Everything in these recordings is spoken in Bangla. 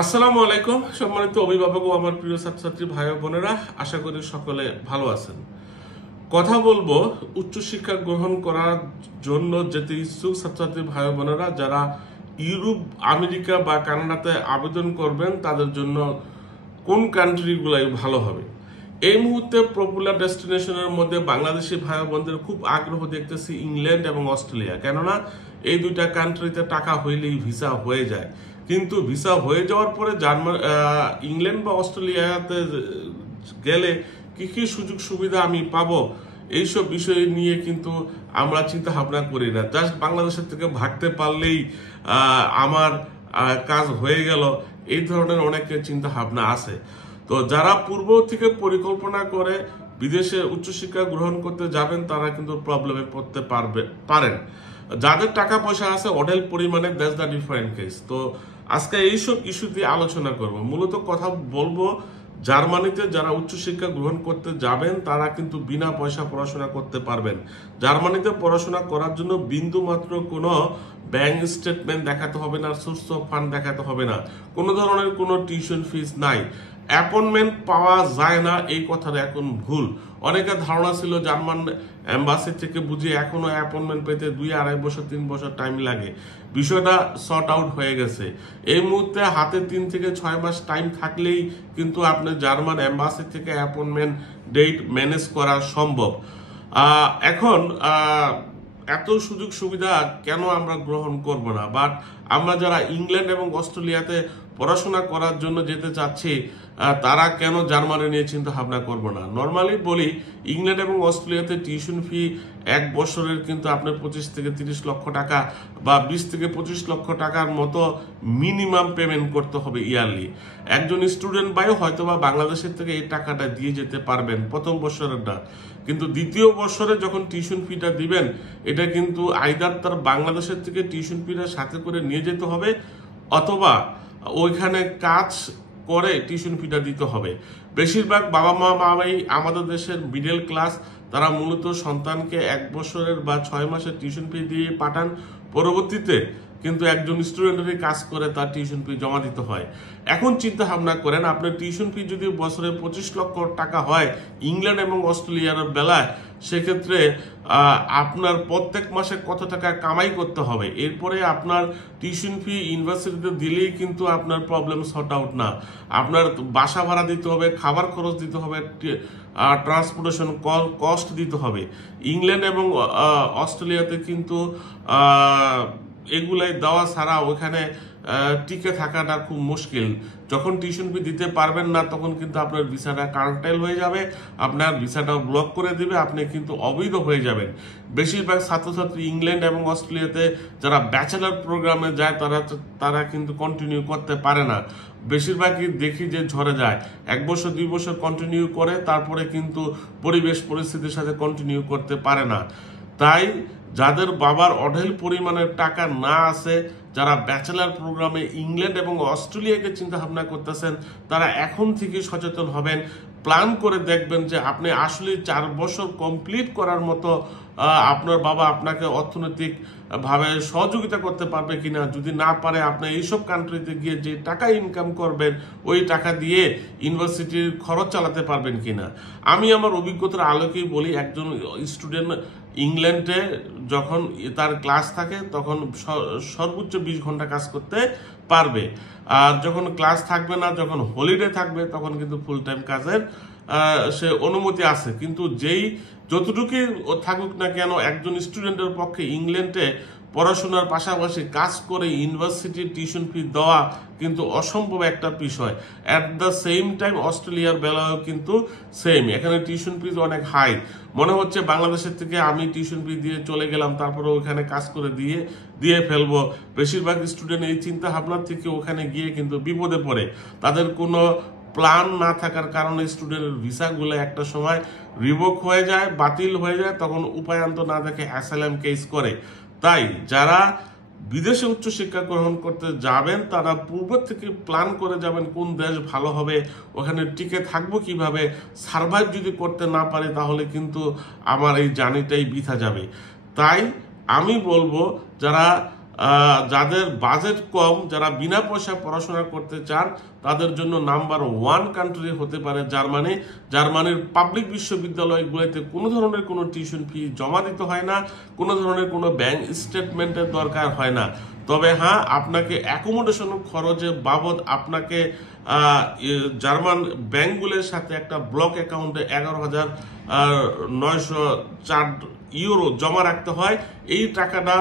আসসালামু আলাইকুম সম্মানিত অভিভাবক ও আমার প্রিয় ছাত্রছাত্রী ভাই ও বোনেরা, আশা করি সকলে ভালো আছেন। কথা বলবো উচ্চশিক্ষা গ্রহণ করার জন্য যেতে ইচ্ছুক ছাত্রছাত্রী ভাই ও বোনেরা যারা ইউরোপ, আমেরিকা বা কানাডাতে আবেদন করবেন তাদের জন্য কোন কান্ট্রিগুলাই ভালো হবে। এই মুহূর্তে পপুলার ডেস্টিনেশনের মধ্যে বাংলাদেশি ভাই বোনদের খুব আগ্রহ দেখতেছি ইংল্যান্ড এবং অস্ট্রেলিয়া, কেননা এই দুইটা কান্ট্রিতে টাকা হইলেই ভিসা হয়ে যায়। কিন্তু ভিসা হয়ে যাওয়ার পরে ইংল্যান্ড বা অস্ট্রেলিয়াতে গেলে কি কি সুযোগ সুবিধা আমি পাবো, এইসব বিষয় নিয়ে কিন্তু আমরা চিন্তা ভাবনা করি না। জাস্ট বাংলাদেশের থেকে ভাগতে পারলেই আমার কাজ হয়ে গেল, এই ধরনের অনেকের চিন্তা ভাবনা আছে। তো যারা পূর্ব থেকে পরিকল্পনা করে বিদেশে উচ্চশিক্ষা গ্রহণ করতে যাবেন তারা কিন্তু প্রবলেমে পড়তে পারেন। যাদের টাকা পয়সা আছে অঢেল পরিমাণে, দ্যাটস দ্য ডিফারেন্ট কেস। তো আজকে এইসব ইস্যু দিয়ে আলোচনা করব। মূলত কথা বলবো জার্মানিতে যারা উচ্চশিক্ষা গ্রহণ করতে যাবেন তারা কিন্তু বিনা পয়সা পড়াশোনা করতে পারবেন। জার্মানিতে পড়াশোনা করার জন্য বিন্দু মাত্র কোনো ব্যাংক স্টেটমেন্ট দেখাতে হবে না, সোর্স অফ ফান্ড দেখাতে হবে না, কোনো ধরনের কোনো টিউশন ফিস নাই। অ্যাপয়েন্টমেন্ট পাওয়া যায় না, এই কথাটা এখন ভুল। অনেকের ধারণা ছিল জার্মান এম্বাসি থেকে বুঝিয়ে এখনো অ্যাপয়েন্টমেন্ট পেতে 2-2.5 বছর 3 বছর টাইম লাগে। বিষয়টা সর্ট আউট হয়ে গেছে। এই মুহূর্তে হাতে 3 থেকে 6 মাস টাইম থাকলেই কিন্তু আপনি জার্মান এম্বাসি থেকে অ্যাপয়েন্টমেন্ট ডেট ম্যানেজ করা সম্ভব। এখন এত সুযোগ সুবিধা কেন আমরা গ্রহণ করব না? বাট আমরা যারা ইংল্যান্ড এবং অস্ট্রেলিয়াতে পড়াশোনা করার জন্য যেতে চাচ্ছি তারা কেন জার্মানি নিয়ে চিন্তা ভাবনা করবো না? নর্মালি বলি, ইংল্যান্ড এবং অস্ট্রেলিয়াতে টিউশন ফি 1 বছরের কিন্তু আপনার 25 থেকে 30 লক্ষ টাকা বা 20 থেকে 25 লক্ষ টাকার মতো মিনিমাম পেমেন্ট করতে হবে ইয়ারলি। একজন স্টুডেন্ট ভাই হয়তো বা বাংলাদেশের থেকে এই টাকাটা দিয়ে যেতে পারবেন প্রথম বছরের না, কিন্তু দ্বিতীয় বছরে যখন টিউশন ফিটা দিবেন এটা কিন্তু আইদার তার বাংলাদেশের থেকে টিউশন ফিটা সাথে করে নিয়ে যেতে হবে অথবা ওইখানে কাজ করে টিউশন ফিটা দিতে হবে। বেশিরভাগ বাবা মাই আমাদের দেশের মিডল ক্লাস, তারা মূলত সন্তানকে 1 বছরের বা 6 মাসের টিউশন ফি দিয়ে পাঠান। পরবর্তীতে কিন্তু একজন স্টুডেন্টেরই কাজ করে তার টিউশন ফি জমা দিতে হয়। এখন চিন্তা ভাবনা করেন, আপনার টিউশন ফি যদি বছরে 25 লক্ষ টাকা হয় ইংল্যান্ড এবং অস্ট্রেলিয়ার বেলায়, সেক্ষেত্রে আপনার প্রত্যেক মাসে কত টাকা কামাই করতে হবে। এরপরে আপনার টিউশন ফি ইউনিভার্সিটিতে দিলেই কিন্তু আপনার প্রবলেম সর্ট আউট না। আপনার বাসা ভাড়া দিতে হবে, খাবার খরচ দিতে হবে, ট্রান্সপোর্টেশন কস্ট দিতে হবে। ইংল্যান্ড এবং অস্ট্রেলিয়াতে কিন্তু এগুলাই দেওয়া ছাড়া ওখানে টিকে থাকাটা খুব মুশকিল। যখন টিউশন ফি দিতে পারবেন না তখন কিন্তু আপনার ভিসাটা কার্টেল হয়ে যাবে, আপনার ভিসাটা ব্লক করে দিবে, আপনি কিন্তু অবৈধ হয়ে যাবেন। বেশিরভাগ ছাত্রছাত্রী ইংল্যান্ড এবং অস্ট্রেলিয়াতে যারা ব্যাচেলার প্রোগ্রামে যায় তারা কিন্তু কন্টিনিউ করতে পারে না। বেশিরভাগই দেখি যে ঝরে যায়, 1 বছর 2 বছর কন্টিনিউ করে তারপরে কিন্তু পরিবেশ পরিস্থিতির সাথে কন্টিনিউ করতে পারে না। তাই যাদের বাবার অঢেল পরিমাণের টাকা না আছে, যারা ব্যাচেলার প্রোগ্রামে ইংল্যান্ড এবং অস্ট্রেলিয়াকে চিন্তা ভাবনা করতেছেন, তারা এখন থেকে সচেতন হবেন। প্ল্যান করে দেখবেন যে আপনি আসলে 4 বছর কমপ্লিট করার মতো আপনার বাবা আপনাকে অর্থনৈতিক ভাবে সহযোগিতা করতে পারবে কিনা। যদি না পারে, আপনি এইসব কান্ট্রিতে গিয়ে যে টাকা ইনকাম করবেন ওই টাকা দিয়ে ইউনিভার্সিটির খরচ চালাতে পারবেন কিনা। আমি আমার অভিজ্ঞতার আলোকেই বলি, একজন স্টুডেন্ট ইংল্যান্ডে যখন তার ক্লাস থাকে তখন সর্বোচ্চ 20 ঘন্টা কাজ করতে পারবে, আর যখন ক্লাস থাকবে না, যখন হলিডে থাকবে, তখন কিন্তু ফুল টাইম কাজের সে অনুমতি আছে। কিন্তু যতটুকুই থাকুক না কেন, একজন স্টুডেন্টের পক্ষে ইংল্যান্ডে পড়াশোনার পাশাপাশি কাজ করে ইউনিভার্সিটির টিউশন ফি দেওয়া কিন্তু অসম্ভব একটা বিষয়। অ্যাট দ্য সেম টাইম অস্ট্রেলিয়ার বেলায়ও কিন্তু সেম, এখানে টিউশন ফিজ অনেক হাই। মনে হচ্ছে বাংলাদেশের থেকে আমি টিউশন ফি দিয়ে চলে গেলাম, তারপরে ওখানে কাজ করে দিয়ে ফেলবো। বেশিরভাগ স্টুডেন্ট এই চিন্তা ভাবনা থেকে ওখানে গিয়ে কিন্তু বিপদে পড়ে। তাদের কোনো প্ল্যান না থাকার কারণে স্টুডেন্টের ভিসাগুলো একটা সময় রিভোক হয়ে যায়, বাতিল হয়ে যায়, তখন উপায়ান্ত না দেখে অ্যাসাইলাম কেস করে। তাই যারা বিদেশে উচ্চশিক্ষা গ্রহণ করতে যাবেন তারা পূর্ব থেকে প্ল্যান করে যাবেন কোন দেশ ভালো হবে, ওখানে টিকে থাকবো কিভাবে। সার্ভাইভ যদি করতে না পারে তাহলে কিন্তু আমার এই জার্নিটাই বৃথা যাবে। তাই আমি বলবো যারা যাদের বাজেট কম, যারা বিনা পয়সা পড়াশোনা করতে চান, তাদের জন্য নাম্বার 1 কান্ট্রি হতে পারে জার্মানি। জার্মানির পাবলিক বিশ্ববিদ্যালয়গুলোতে কোনো ধরনের কোনো টিউশন ফি জমা দিতে হয় না, কোনো ধরনের কোনো ব্যাংক স্টেটমেন্টের দরকার হয় না। তবে হ্যাঁ, আপনাকে অ্যাকোমোডেশন খরচের বাবদ আপনাকে জার্মান ব্যাংকগুলোর সাথে একটা ব্লক অ্যাকাউন্টে 11,904 ইউরো জমা রাখতে হয়। এই টাকাটা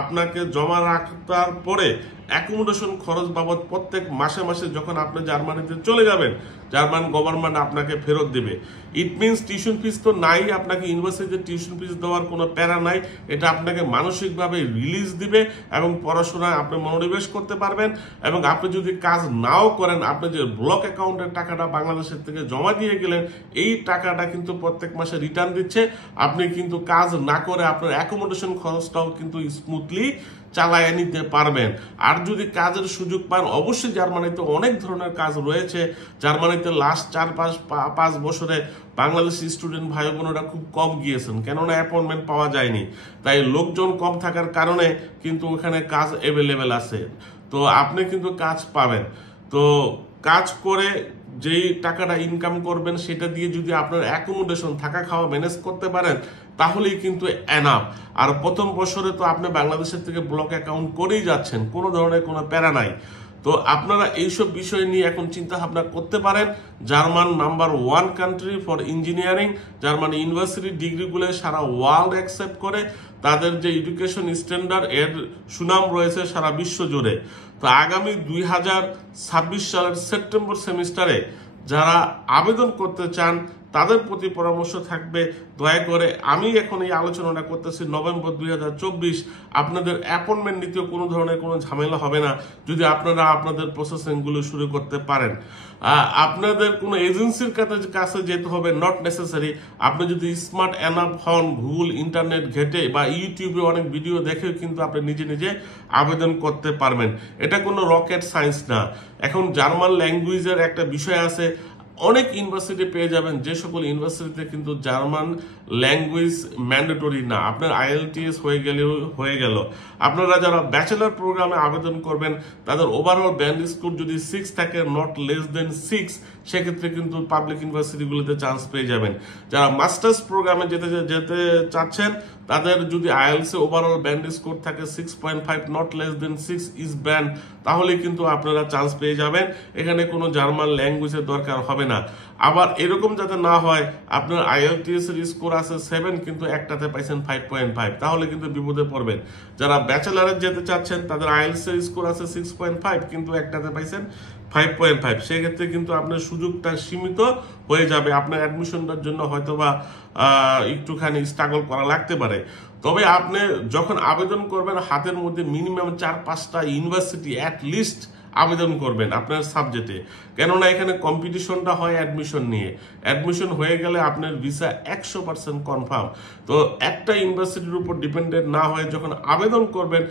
আপনাকে জমা রাখার পরে অ্যাকোমোডেশন খরচ বাবদ প্রত্যেক মাসে মাসে যখন আপনি জার্মানিতে চলে যাবেন, জার্মান গভর্নমেন্ট আপনাকে ফেরত দিবে। ইট মিনস টিউশন ফিস তো নাই, আপনাকে ইউনিভার্সিটিতে টিউশন ফিস দেওয়ার কোনো প্যারা নাই। এটা আপনাকে মানসিকভাবে রিলিজ দিবে এবং পড়াশোনায় আপনি মনোনিবেশ করতে পারবেন। এবং আপনি যদি কাজ নাও করেন, আপনি যে ব্লক অ্যাকাউন্টের টাকাটা বাংলাদেশের থেকে জমা দিয়ে গেলেন, এই টাকাটা কিন্তু প্রত্যেক মাসে রিটার্ন দিচ্ছে। আপনি কিন্তু কাজ না করে আপনার অ্যাকোমোডেশন খরচটাও কিন্তু স্মুথলি চালায় নিতে পারবেন। আর যদি কাজের সুযোগ পান, অবশ্যই জার্মানিতে অনেক ধরনের কাজ রয়েছে। জার্মানিতে লাস্ট 4-5 বছরে বাংলাদেশি স্টুডেন্ট ভাই বোনেরা খুব কম গিয়েছেন, কেননা অ্যাপয়েন্টমেন্ট পাওয়া যায়নি। তাই লোকজন কম থাকার কারণে কিন্তু ওখানে কাজ অ্যাভেলেবেল আছে। তো আপনি কিন্তু কাজ পাবেন। তো কাজ করে যেই টাকাটা ইনকাম করবেন, সেটা দিয়ে যদি আপনার অ্যাকোমোডেশন, থাকা খাওয়া ম্যানেজ করতে পারেন, তাহলেই কিন্তু এনাফ। আর প্রথম বছরে তো আপনি বাংলাদেশের থেকে ব্লক অ্যাকাউন্ট করেই যাচ্ছেন, কোনো ধরনের কোনো প্যারা নাই। তো আপনারা এইসব বিষয় নিয়ে এখন চিন্তা ভাবনা করতে পারেন। German number 1 country for engineering. German university ডিগ্রিগুলো সারা ওয়ার্ল্ড অ্যাকসেপ্ট করে। তাদের যে এডুকেশন স্ট্যান্ডার্ড, এর সুনাম রয়েছে সারা বিশ্ব জুড়ে। তো আগামী 2026 সালের সেপ্টেম্বর সেমিস্টারে যারা আবেদন করতে চান, তাদের প্রতি পরামর্শ থাকবে, দয়া করে, আমি এখন এই আলোচনাটা করতেছি নভেম্বর 2024, আপনাদের অ্যাপয়েন্টমেন্ট নিতেও কোনো ধরনের কোনো ঝামেলা হবে না যদি আপনারা আপনাদের প্রসেসিংগুলো শুরু করতে পারেন। আপনাদের কোনো এজেন্সির কাছে যেতে হবে নট নেসেসারি। আপনি যদি স্মার্ট এনাফ হন, গুগল ইন্টারনেট ঘেটে বা ইউটিউবে অনেক ভিডিও দেখেও কিন্তু আপনি নিজে নিজে আবেদন করতে পারবেন। এটা কোনো রকেট সায়েন্স না। এখন জার্মান ল্যাঙ্গুয়েজের একটা বিষয় আছে, অনেক ইউনিভার্সিটি পেয়ে যাবেন যে সকল ইউনিভার্সিটিতে কিন্তু জার্মান ল্যাঙ্গুয়েজ ম্যান্ডেটরি না। আপনার IELTS হয়ে গেলেও হয়ে গেল। আপনারা যারা ব্যাচেলার প্রোগ্রামে আবেদন করবেন, তাদের ওভারঅল ব্যান্ড স্কোর যদি 6 থাকে, নট লেস দেন 6, সেক্ষেত্রে কিন্তু পাবলিক ইউনিভার্সিটিগুলোতে চান্স পেয়ে যাবেন। যারা মাস্টার্স প্রোগ্রামে যেতে চাচ্ছেন, তাদের যদি IELTS ওভারঅল ব্যান্ড স্কোর থাকে 6.5, not less than 6 is band, তাহলে কিন্তু আপনারা চান্স পেয়ে যাবেন। এখানে কোনো জার্মান ল্যাঙ্গুয়েজের দরকার হবে না। আবার এরকম যাতে না হয় আপনার IELTS এর স্কোর আছে 7 কিন্তু একটাতে পাইছেন 5.5, তাহলে কিন্তু বিপদে পড়বেন। যারা ব্যাচেলারে যেতে চাচ্ছেন, তাদের IELTS এর স্কোর আছে 6.5 কিন্তু একটাতে পাইছেন 5.5, সেক্ষেত্রে কিন্তু আপনার সুযোগটা সীমিত হয়ে যাবে। আপনার অ্যাডমিশনটার জন্য হয়তোবা একটুখানি স্ট্রাগল করা লাগতে পারে। তবে আপনি যখন আবেদন করবেন, হাতের মধ্যে মিনিমাম 4-5টা ইউনিভার্সিটি অ্যাট লিস্ট আবেদন করবেন আপনার সাবজেক্টে, কেননা এখানে কম্পিটিশনটা হয় অ্যাডমিশন নিয়ে। অ্যাডমিশন হয়ে গেলে আপনার ভিসা 100% কনফার্ম। তো একটা ইউনিভার্সিটির উপর ডিপেন্ডেন্ট না হয়ে যখন আবেদন করবেন,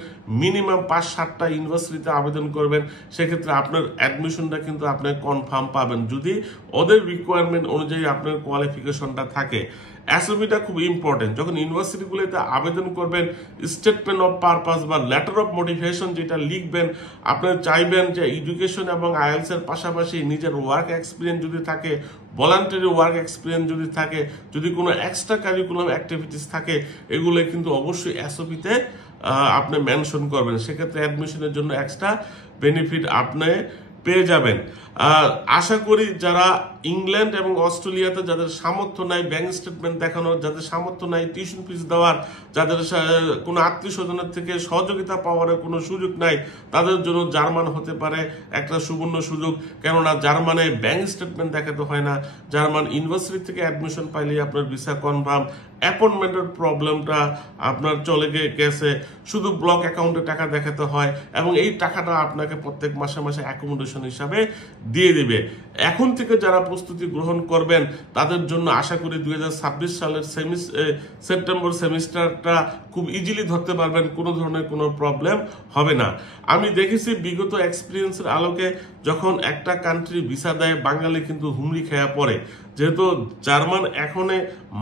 মিনিমাম 5-7টা ইউনিভার্সিটিতে আবেদন করবেন, সেক্ষেত্রে আপনার অ্যাডমিশনটা কিন্তু আপনি কনফার্ম পাবেন, যদি ওদের রিকোয়ারমেন্ট অনুযায়ী আপনার কোয়ালিফিকেশনটা থাকে। এসওপিটা খুব ইম্পর্টেন্ট। যখন ইউনিভার্সিটিগুলোতে আবেদন করবেন, স্টেটমেন্ট অফ পারপাস বা লেটার অফ মোটিভেশন যেটা লিখবেন, আপনারা চাইবেন যে এডুকেশন এবং IELTS এর পাশাপাশি নিজের ওয়ার্ক এক্সপিরিয়েন্স যদি থাকে, ভলান্টারি ওয়ার্ক এক্সপিরিয়েন্স যদি থাকে, যদি কোনো এক্সট্রা কারিকুলাম অ্যাক্টিভিটিস থাকে, এগুলো কিন্তু অবশ্যই এসওপিতে আপনি মেনশন করবেন। সেক্ষেত্রে অ্যাডমিশনের জন্য এক্সট্রা বেনিফিট আপনি পেয়ে যাবেন। আশা করি যারা ইংল্যান্ড এবং অস্ট্রেলিয়াতে যাদের সামর্থ্য নাই ব্যাংক স্টেটমেন্ট দেখানোর, যাদের সামর্থ্য নাই টিউশন ফিস দেওয়ার, যাদের কোনো আত্মীয় স্বজনের থেকে সহযোগিতা পাওয়ার কোনো সুযোগ নাই, তাদের জন্য জার্মান হতে পারে একটা সুবর্ণ সুযোগ। কেননা জার্মানে ব্যাংক স্টেটমেন্ট দেখাতে হয় না। জার্মান ইউনিভার্সিটি থেকে অ্যাডমিশন পাইলেই আপনার ভিসা কনফার্ম। অ্যাপয়েন্টমেন্টের প্রবলেমটা আপনার চলে গেছে, শুধু ব্লক অ্যাকাউন্টে টাকা দেখাতে হয় এবং এই টাকাটা আপনাকে প্রত্যেক মাসে মাসে অ্যাকোমোডেশন হিসাবে দিয়ে দিবে। এখন থেকে যারা প্রস্তুতি গ্রহণ করবেন, তাদের জন্য আশা করি 2026 সালের সেপ্টেম্বর সেমিস্টারটা খুব ইজিলি ধরতে পারবেন, কোনো ধরনের কোনো প্রবলেম হবে না। আমি দেখেছি বিগত এক্সপিরিয়েন্সের আলোকে, যখন একটা কান্ট্রি ভিসা দেয়, বাঙালি কিন্তু হুমড়ি খেয়া পড়ে। যেহেতু জার্মান এখনে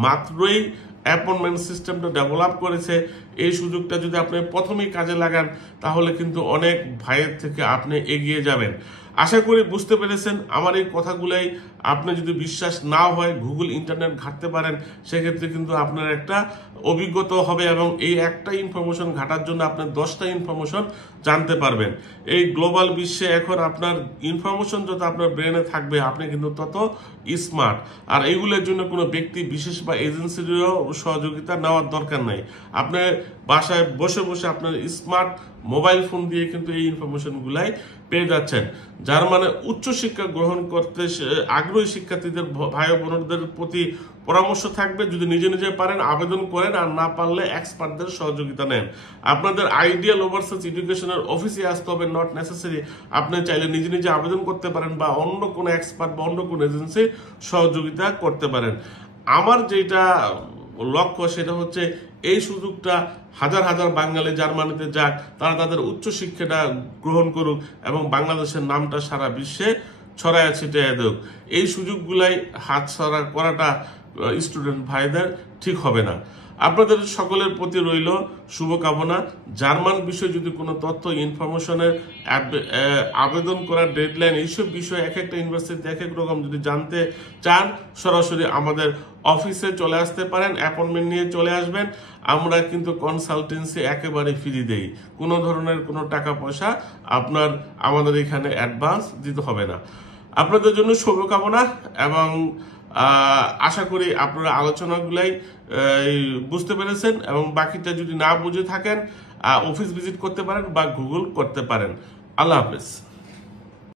মাত্রই অ্যাপয়েন্টমেন্ট সিস্টেমটা ডেভেলপ করেছে, এই সুযোগটা যদি আপনি প্রথমেই কাজে লাগান তাহলে কিন্তু অনেক ভাইয়ের থেকে আপনি এগিয়ে যাবেন। আশা করি বুঝতে পেরেছেন। আমার এই কথাগুলাই আপনি যদি বিশ্বাস না হয় গুগল ইন্টারনেট ঘাঁটতে পারেন, সেক্ষেত্রে কিন্তু আপনার একটা অভিজ্ঞতা হবে এবং এই একটা ইনফরমেশন ঘাটার জন্য আপনি 10টা ইনফরমেশন জানতে পারবেন। এই গ্লোবাল বিশ্বে এখন আপনার ইনফরমেশন যত আপনার ব্রেনে থাকবে আপনি কিন্তু তত স্মার্ট। আর এইগুলোর জন্য কোনো ব্যক্তি বিশেষ বা এজেন্সিরও সহযোগিতা নেওয়ার দরকার নাই। আপনি বাসায় বসে বসে আপনার স্মার্ট মোবাইল ফোন দিয়ে কিন্তু এই ইনফরমেশনগুলাই পেয়ে যাচ্ছেন। যার মানে উচ্চশিক্ষা গ্রহণ করতে আগ্রহী শিক্ষার্থীদের ভাই বোনদের প্রতি পরামর্শ থাকবে, যদি নিজে নিজে পারেন আবেদন করেন, আর না পারলে এক্সপার্টদের সহযোগিতা নেন। আপনাদের আইডিয়াল ওভারসিজ এডুকেশনের অফিসে আসতে হবে, নট নেসেসারি। আপনি চাইলে নিজে নিজে আবেদন করতে পারেন বা অন্য কোনো এক্সপার্ট বা অন্য কোনো এজেন্সির সহযোগিতা করতে পারেন। আমার যেটা লক্ষ্য সেটা হচ্ছে এই সুযোগটা হাজার হাজার বাঙালি জার্মানিতে যাক, তারা তাদের উচ্চশিক্ষাটা গ্রহণ করুক এবং বাংলাদেশের নামটা সারা বিশ্বে ছড়ায় ছিটিয়ে দেক। এই সুযোগগুলাই হাতছাড়া করাটা স্টুডেন্ট ভাইদের ঠিক হবে না। আপনাদের সকলের প্রতি রইল শুভকামনা। জার্মান বিষয়ে যদি কোনো তথ্য ইনফরমেশনের আবেদন করার ডেডলাইন এইসব বিষয়ে এক একটা ইউনিভার্সিটিতে এক এক রকম যদি জানতে চান, সরাসরি আমাদের অফিসে চলে আসতে পারেন, অ্যাপয়েন্টমেন্ট নিয়ে চলে আসবেন। আমরা কিন্তু কনসালটেন্সি একেবারে ফ্রি দেই, কোনো ধরনের কোনো টাকা পয়সা আপনার আমাদের এখানে অ্যাডভান্স দিতে হবে না। আপনাদের জন্য শুভকামনা এবং আশা করি আপনারা আলোচনাগুলাই বুঝতে পেরেছেন এবং বাকিটা যদি না বুঝে থাকেন অফিস ভিজিট করতে পারেন বা গুগল করতে পারেন। আল্লাহ হাফেজ।